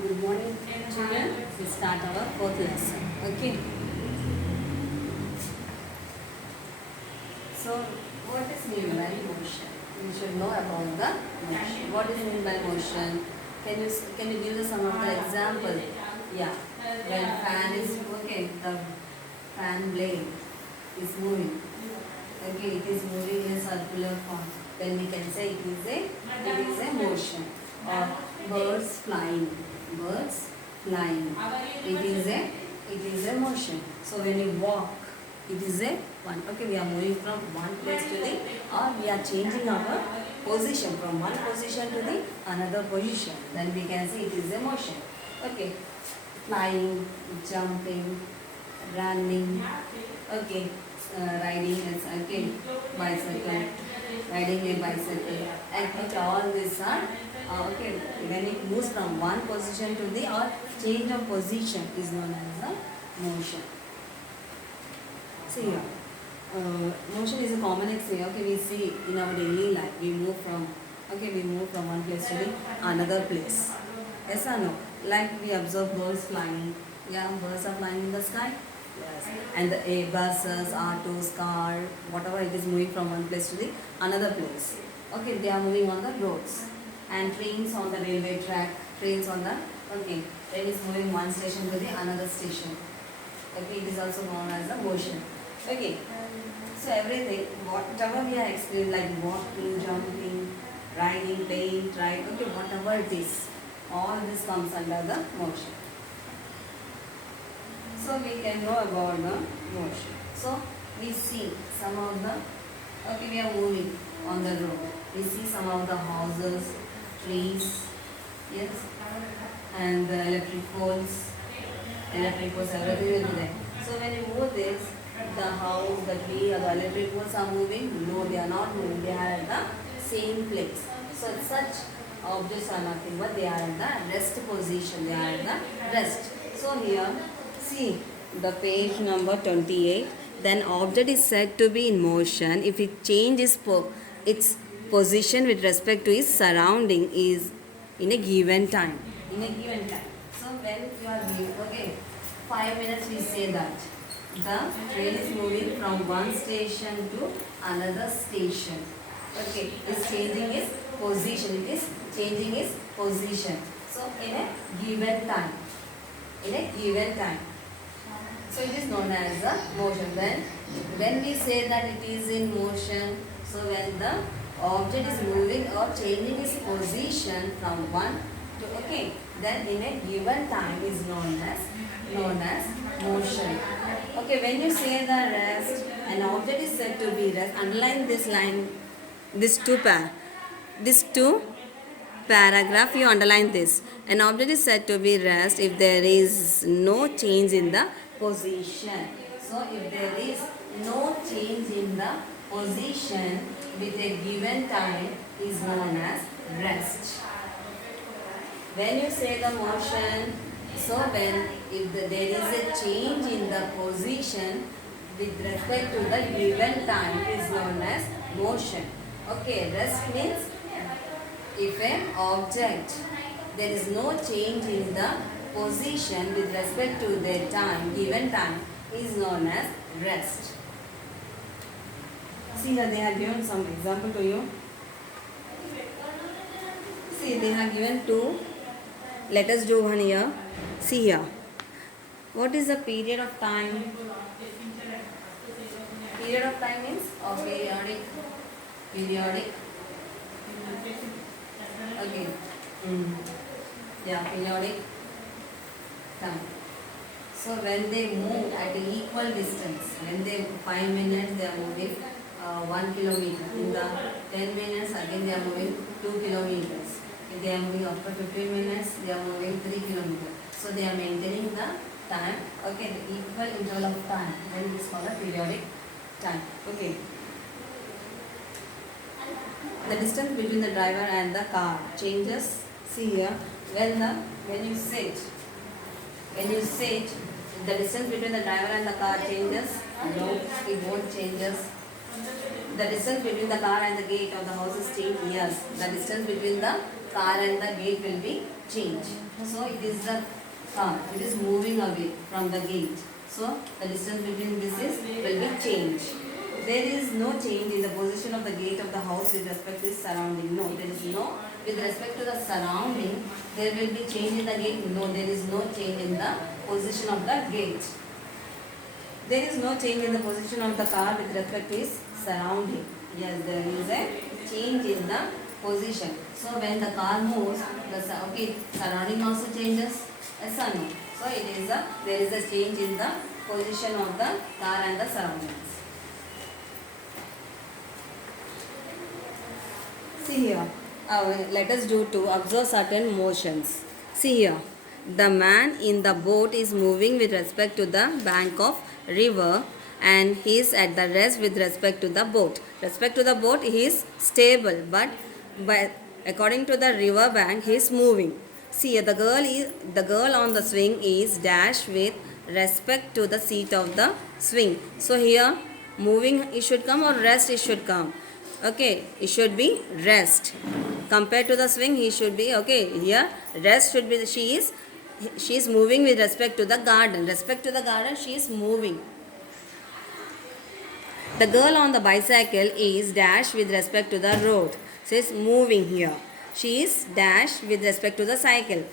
Good morning, children. We start our fourth lesson. Okay. So, what is mean by motion? You should know about the motion. What is mean by motion? Can you give us some of the example? Yeah. When fan is okay, the fan blade is moving. Okay, it is moving in a circular form. Then we can say it is a motion. Or birds flying. Birds flying. It is a motion. So when you walk, it is a one. Okay, we are moving from one place to the, or we are changing our position from one position to the another position. Then we can say it is a motion. Okay, flying, jumping, running. Okay, riding a cycle, bicycle, riding a bicycle. Actually, all these are okay. When it moves from one position to the, or change of position is known as a motion. See here, motion is a common experience. Okay, we see in our daily life. We move from one place to the another place. Yes or no? Like we observe birds flying. Yeah, birds are flying in the sky. Yes. And the buses, autos, car, whatever it is moving from one place to the another place. Okay, they are moving on the roads. And trains on the railway track. Train is moving one station to the another station. Okay, it is also known as the motion. Okay, so everything, whatever we are experiencing, like walking, jumping, riding, playing, trying, okay, whatever it is, all this comes under the motion. So we can know about the motion. So we see some of the, okay, we are moving on the road. We see some of the houses, trees, yes, and the electric poles, everything will be there. So when you move this, the house, the tree, or the electric poles are moving? No, they are not moving. They are at the same place. So such objects are nothing but they are at the rest position. They are at the rest. So here, see the page number 28. Then object is said to be in motion if it changes its position with respect to its surrounding is in a given time. In a given time. So when you are moving, okay, 5 minutes we say that the train is moving from one station to another station. Okay, it's changing its position. It is changing its position. So in a given time. In a given time. So it is known as the motion. When we say that it is in motion, so when the object is moving or changing its position from one to, okay, then in a given time is known as motion. Okay, when you say the rest, an object is said to be rest. Underline this line, this two paragraph. You underline this. An object is said to be rest if there is no change in the position. So if there is no change in the position with a given time is known as rest. When you say the motion, so when if there is a change in the position with respect to the given time is known as motion. Okay, rest means if an object there is no change in the position with respect to the time, given time is known as rest. See here they have given some example to you. See they have given two. Let us do one here. See here. What is the period of time? Period of time means periodic. Okay. Yeah, periodic time. So when they move at an equal distance, when they 5 minutes they are moving 1 kilometer. In the 10 minutes again they are moving 2 kilometers. If they are moving after 15 minutes, they are moving 3 kilometers. So they are maintaining the time, okay, the equal interval of time. Then it is called a periodic time. Okay. The distance between the driver and the car changes. See here, when you sit, the distance between the driver and the car changes. No, it won't changes. the distance between the car and the gate of the house is changed. Yes, the distance between the car and the gate will be changed. So it is the car. It is moving away from the gate. So the distance between this is will be changed. There is no change in the position of the gate of the house with respect to its surrounding. No, there is no. With respect to the surrounding, there will be change in the gate. No, there is no change in the position of the gate. There is no change in the position of the car with respect to its surrounding. Yes, there is a change in the position. So when the car moves, the surrounding also changes. Yes or no? So there is a change in the position of the car and the surroundings. See here. Let us do to observe certain motions. See here. The man in the boat is moving with respect to the bank of river and he is at the rest with respect to the boat. Respect to the boat, he is stable, but according to the river bank, he is moving. See, the girl on the swing is dash with respect to the seat of the swing. So here, moving it should come or rest it should come. Okay, it should be rest. Compared to the swing, he should be here. Rest should be she is moving with respect to the garden. Respect to the garden, she is moving. The girl on the bicycle is dash with respect to the road. She is moving here. She is dash with respect to the cycle.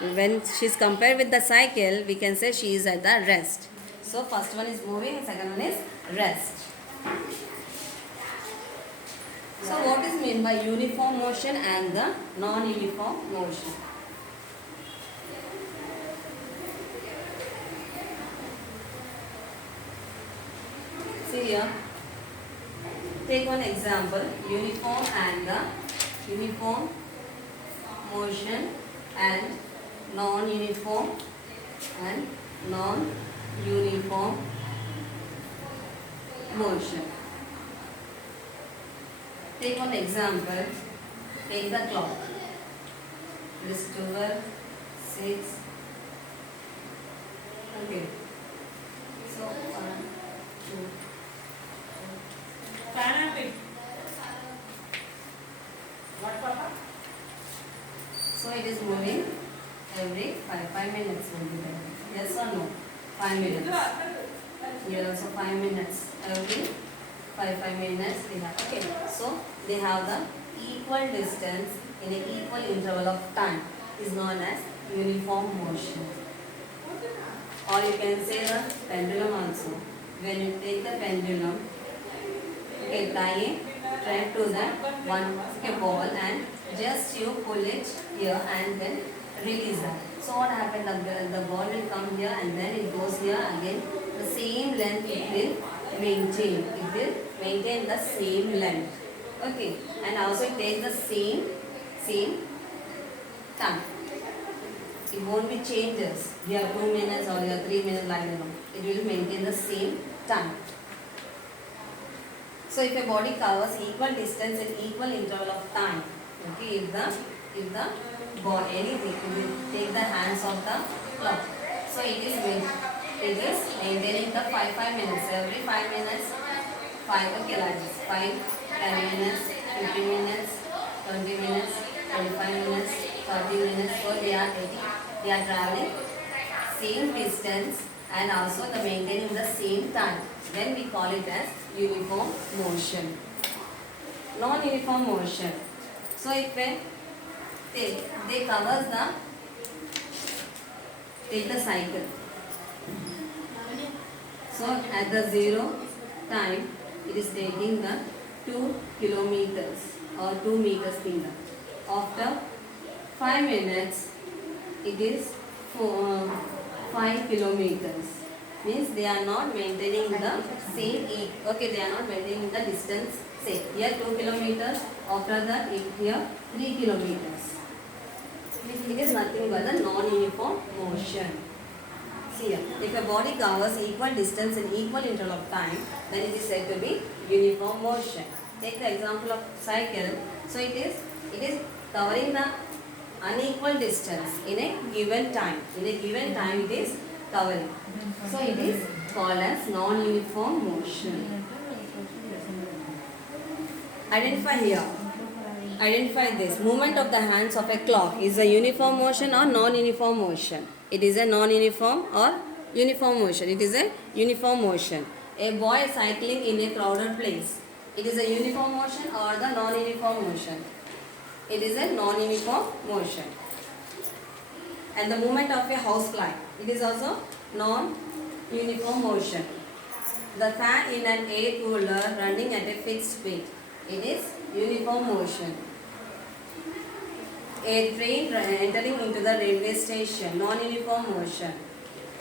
When she is compared with the cycle, we can say she is at the rest. So first one is moving, second one is rest. So what is meant by uniform motion and the non-uniform motion? See here. Take one example. Uniform and the uniform motion and non-uniform motion. Take one example. Take the clock. It is 12, 6. Okay. So 1, 2. What, Papa? So it is moving every 5 minutes. Will be there. Yes or no? 5 minutes. Here also 5 minutes. Every 5 minutes they have. Okay. So they have the equal distance in an equal interval of time. Is known as uniform motion. Or you can say the pendulum also. When you take the pendulum, tie to the one ball and just you pull it here and then release that. So what happened? The ball will come here and then it goes here again. The same length it will maintain. It will maintain the same length. Okay. And also it takes the same time. It won't be changes. Here 2 minutes or here 3 minutes like that. It will maintain the same time. So if a body covers equal distance in equal interval of time, okay, if the body anything, will take the hands of the clock. So it is maintaining the 5 minutes. Every 5 minutes, 5 okay like this. 5, 10 minutes, 15 minutes, 20 minutes, 25 minutes, 30 minutes. So they are traveling same distance and also the maintaining the same time. Then we call it as uniform motion. Non-uniform motion. So if they covers take the cycle. So at the 0 time, it is taking the 2 kilometers or 2 meters finger. After 5 minutes, it is 5 kilometers. Means they are not maintaining the same they are not maintaining the distance same. Here 2 kilometers, after that here 3 kilometers. It is nothing but the non-uniform motion. See here, if a body covers equal distance in equal interval of time, then it is said to be uniform motion. Take the example of cycle. So it is covering the unequal distance in a given time. In a given time it is covering. So it is called as non-uniform motion. Identify here. Identify this. Movement of the hands of a clock is a uniform motion or non-uniform motion. It is a non-uniform or uniform motion. It is a uniform motion. A boy cycling in a crowded place. It is a uniform motion or the non-uniform motion. It is a non-uniform motion. And the movement of a housefly. It is also non-uniform motion. The fan in an air cooler running at a fixed speed. It is uniform motion. A train entering into the railway station, non-uniform motion.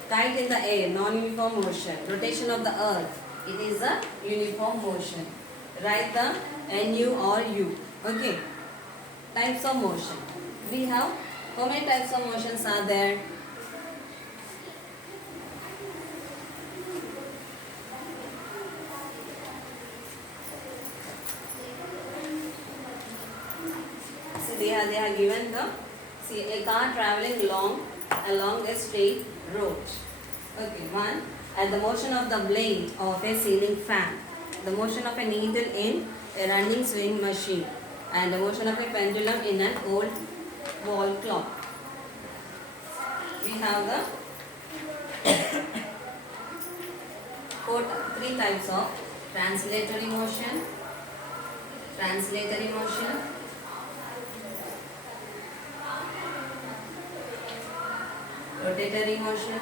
Kite in the air, non-uniform motion. Rotation of the earth, it is a uniform motion. Write the NU or U. Okay. Types of motion. We have, how many types of motions are there? They are given a car traveling along a straight road. Okay, one. And the motion of the blade of a ceiling fan. The motion of a needle in a running sewing machine. And the motion of a pendulum in an old wall clock. We have the three types of translatory motion, rotatory motion,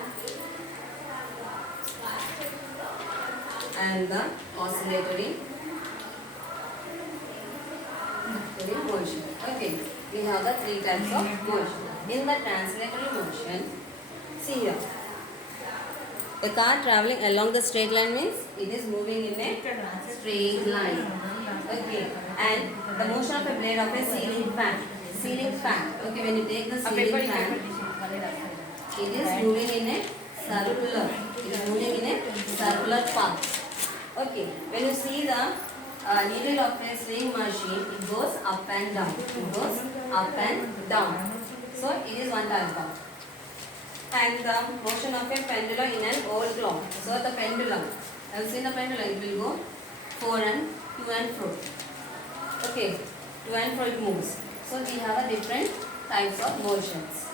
and the oscillatory motion. Okay, we have the three types of motion. In the translatory motion, see here, the car traveling along the straight line means it is moving in a straight line. Okay, and the motion of a blade of a ceiling fan. Okay, when you take the ceiling fan, it is moving in a circular. It is moving in a circular path. Okay. When you see the needle of a sewing machine, it goes up and down. So it is one type of. And the motion of a pendulum in an old clock. So the pendulum. I have seen the pendulum. It will go to and fro. Okay. To and fro it moves. So we have a different types of motions.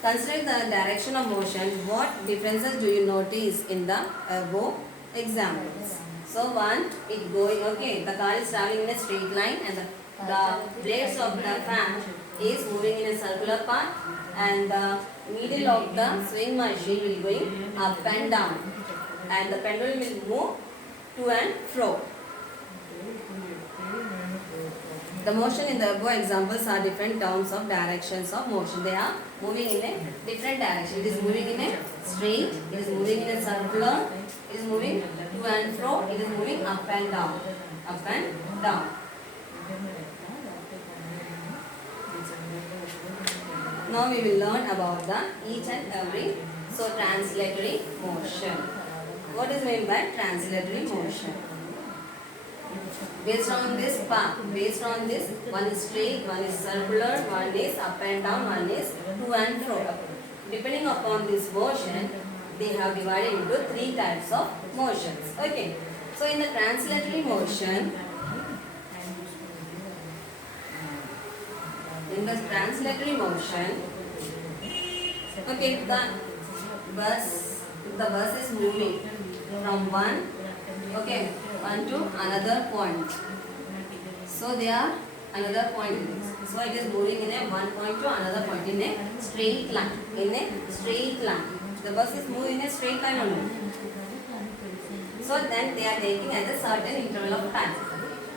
Consider the direction of motion. What differences do you notice in the above examples? So one, it going, okay, the car is traveling in a straight line and the blades of the fan is moving in a circular path and the needle of the swing machine will going up and down and the pendulum will move to and fro. The motion in the above examples are different terms of directions of motion. They are moving in a different direction. It is moving in a straight, it is moving in a circular, it is moving to and fro, it is moving up and down. Now we will learn about the each and every. So translatory motion. What is meant by translatory motion? Based on this path, one is straight, one is circular, one is up and down, one is to and fro. Depending upon this motion, they have divided into three types of motions. Okay. So in the translatory motion, okay, the bus is moving from one to another point. So they are another point. So it is moving in a one point to another point in a straight line. The bus is moving in a straight line only. So then they are taking at a certain interval of time.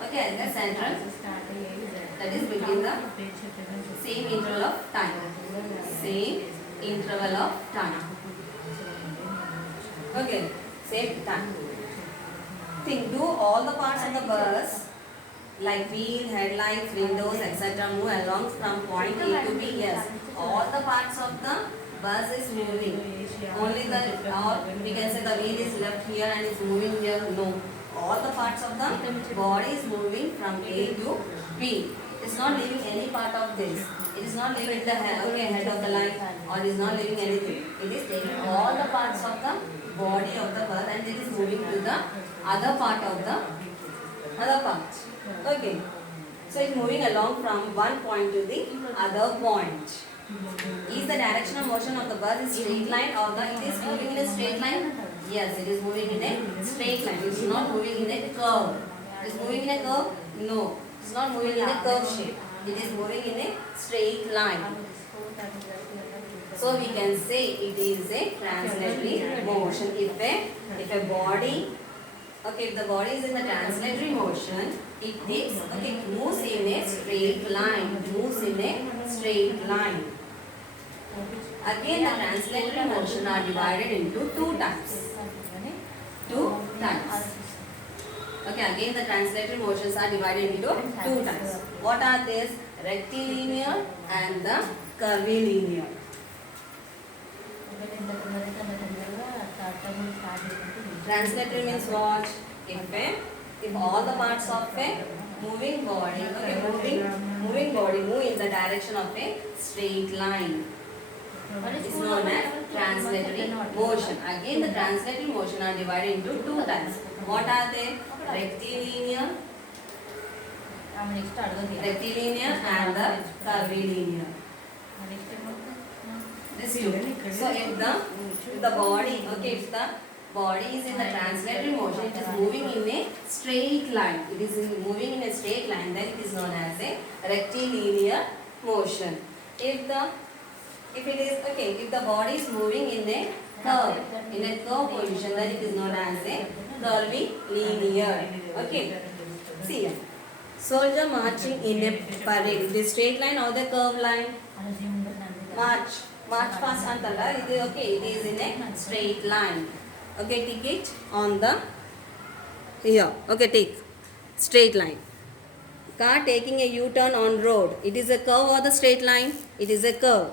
Okay, at the central, that is between the same interval of time. Okay, same time. Do all the parts of the bus like wheel, headlights, windows, etc. move along from point A to B? Yes. All the parts of the bus is moving. Only or we can say the wheel is left here and is moving here. No. All the parts of the body is moving from A to B. It's not leaving any part of this. It is not leaving the head of the line or it is not leaving anything. It is taking all the parts of the body of the bus and it is moving to the other part of the other part. Okay. So it's moving along from one point to the other point. Is the directional motion of the bus in straight line or it is moving in a straight line? Yes, it is moving in a straight line. It is not moving in a curve. It is moving in a curve? No. It is not moving in a curve shape. It is moving in a straight line. So we can say it is a translatory motion. If a body, okay, if the body is in the translatory motion, it moves in a straight line. Moves in a straight line. Again, the translatory motion are divided into two types. Two types. Okay, again the translatory motions are divided into two types. What are these? Rectilinear and the curvilinear. Translatory means what? If all the parts of a moving body, moving body move in the direction of a straight line, is known as translatory motion. Again, the translatory motion are divided into two types. What are they? Rectilinear and the curvilinear. This two. So if the body, if the body is in the translatory motion, it is moving in a straight line. It is moving in a straight line, then it is known as a rectilinear motion. If the body is moving in a curve position, then it is known as a curvilinear. Okay. See here. Soldier marching in a parade. It is straight line or the curve line? March past antalla. It is in a straight line. Okay, take it on the here. Okay, take straight line. Car taking a U-turn on road. It is a curve or the straight line? It is a curve.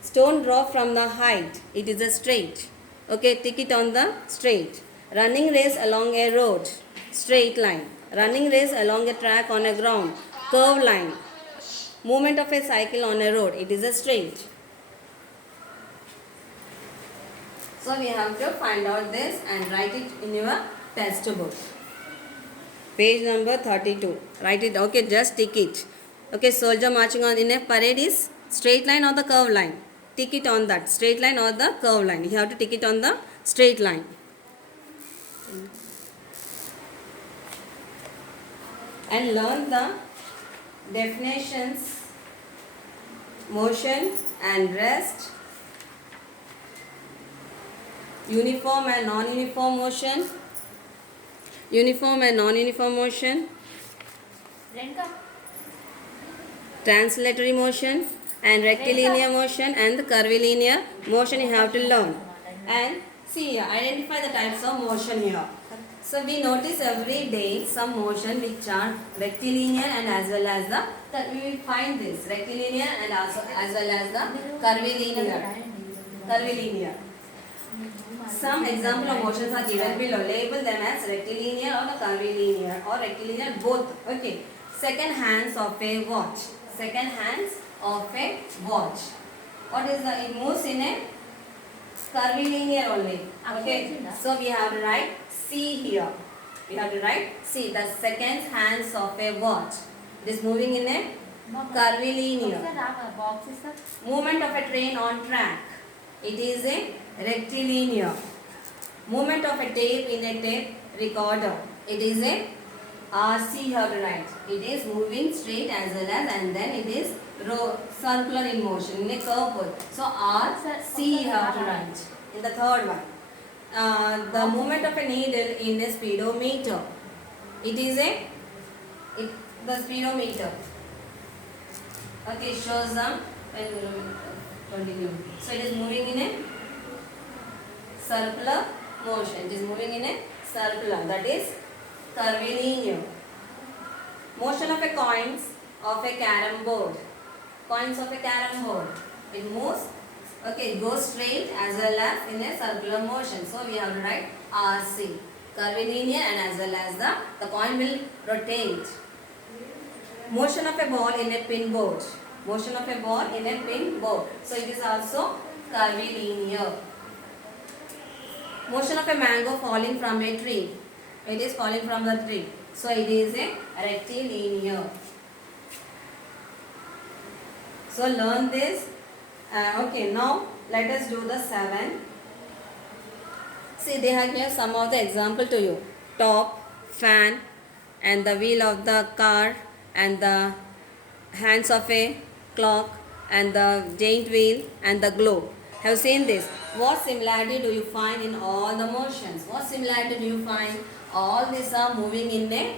Stone drop from the height. It is a straight. Okay, take it on the straight. Running race along a road. Straight line. Running race along a track on a ground. Curve line. Movement of a cycle on a road. It is a straight. So we have to find out this and write it in your textbook. Page number 32. Write it. Okay, just tick it. Okay, soldier marching on in a parade is straight line or the curve line? Tick it on that. Straight line or the curve line. You have to tick it on the straight line. And learn the definitions, motion and rest, uniform and non-uniform motion, uniform and non-uniform motion, translatory motion and rectilinear motion and the curvilinear motion you have to learn. And see here, identify the types of motion here. So we notice every day some motion which are rectilinear and as well as the, we will find this rectilinear and also as well as the curvilinear. Some example of motions are given below. Label them as rectilinear or the curvilinear or rectilinear both. Okay. Second hands of a watch. Second hands of a watch. What is the? It moves in a curvilinear only. Okay. So we have to write C here. We have to write C. The second hands of a watch. It is moving in a curvilinear. Movement of a train on track. It is a rectilinear. Movement of a tape in a tape recorder. It is a RC you have to write. It is moving straight as well as and then it is circular in motion in a curve. So RC you have to write. In the third one. The movement of a needle in a speedometer. It is the speedometer. Okay, shows them. Continue. So it is moving in a circular motion. It is moving in a circular. That is curvilinear. Motion of a coins of a carom board. Coins of a carom board. It moves. Okay, it goes straight as well as in a circular motion. So we have to write RC. Curvilinear and as well as the coin will rotate. Motion of a ball in a pin board. Motion of a ball in a pin board. So it is also curvilinear. Motion of a mango falling from a tree. It is falling from the tree. So it is a rectilinear. So learn this. Okay, now let us do the 7. See, they have given some of the example to you. Top, fan, and the wheel of the car, and the hands of a clock, and the giant wheel, and the globe. Have seen this? What similarity do you find in all the motions? What similarity do you find? All these are moving in a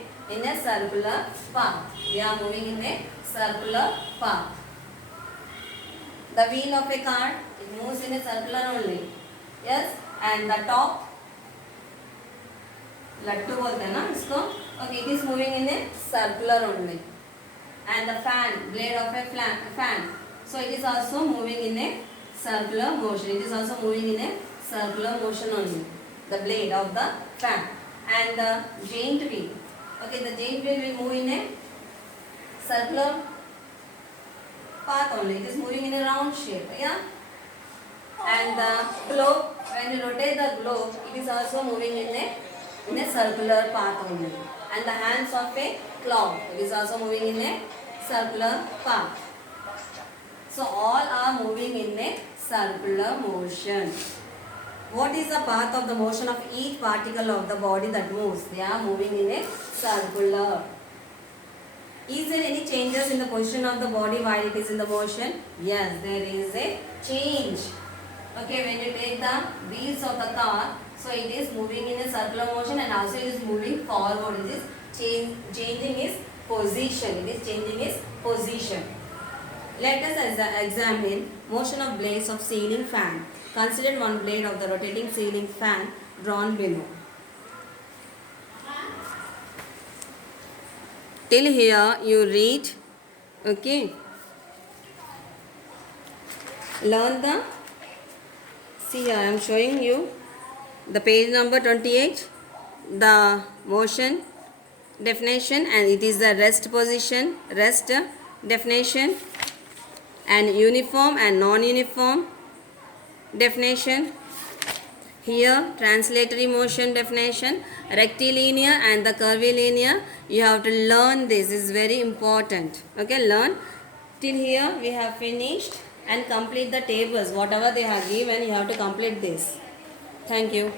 circular path. They are moving in a circular path. The wheel of a car, it moves in a circular only. Yes, and the top, लट्टू बोलते हैं ना इसको. Okay, it is moving in a circular only. And the fan, blade of a fan. So it is also moving in a circular motion. It is also moving in a circular motion only. The blade of the fan. And the giant wheel. Okay, the giant wheel will move in a circular path only. It is moving in a round shape. Yeah. And the globe, when you rotate the globe, it is also moving in a circular path only. And the hands of a clock, it is also moving in a circular path. So all are moving in a circular motion. What is the path of the motion of each particle of the body that moves? They are moving in a circular. Is there any changes in the position of the body while it is in the motion? Yes, there is a change. Okay, when you take the wheels of the car, so it is moving in a circular motion and also it is moving forward. It is changing its position. It is changing its position. Let us examine motion of blades of ceiling fan. Consider one blade of the rotating ceiling fan drawn below. Till here you read. Okay. Learn the. See here I am showing you the page number 28, the motion definition, and it is the rest position, rest definition, and uniform and non-uniform definition. Here translatory motion definition, rectilinear and the curvilinear. You have to learn this. This is very important. Okay, learn. Till here we have finished, and complete the tables. Whatever they have given, you have to complete this. Thank you.